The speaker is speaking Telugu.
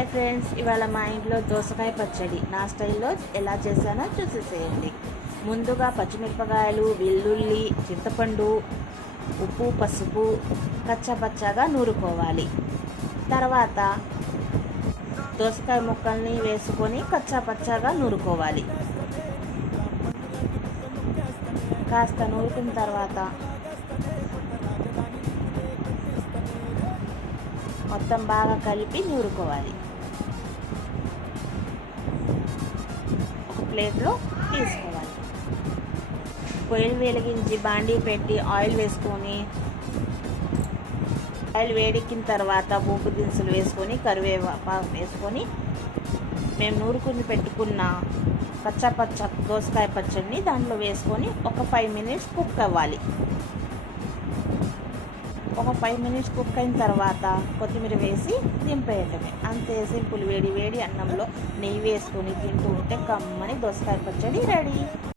హాయ్ ఫ్రెండ్స్, ఇవాళ మా ఇంట్లో దోసకాయ పచ్చడి నా స్టైల్లో ఎలా చేశానో చూసేసేయండి. ముందుగా పచ్చిమిరపకాయలు, వెల్లుల్లి, చింతపండు, ఉప్పు, పసుపు కచ్చపచ్చగా నూరుకోవాలి. తర్వాత దోసకాయ ముక్కల్ని వేసుకొని కచ్చాపచ్చాగా నూరుకోవాలి. కాస్త నూరుకున్న తర్వాత మొత్తం బాగా కలిపి నూరుకోవాలి. ఒక ప్లేట్లో తీసుకోవాలి. పొయ్యిలు వెలిగించి బాండీ పెట్టి ఆయిల్ వేసుకొని, ఆయిల్ వేడెక్కిన తర్వాత పోపు దినుసులు వేసుకొని, కరివేపాకు వేసుకొని, మేము నూరుకుని పెట్టుకున్న పచ్చ దోసకాయ పచ్చడిని దాంట్లో వేసుకొని ఒక 5 మినిట్స్ కుక్ అవ్వాలి. ఒక 5 మినిట్స్ కుక్ అయిన తర్వాత కొత్తిమీర వేసి దింపేయటమే. అంతే సింపుల్. వేడి వేడి అన్నంలో నెయ్యి వేసుకొని తింటూ ఉంటే కమ్మని దోసకాయ పచ్చడి రెడీ.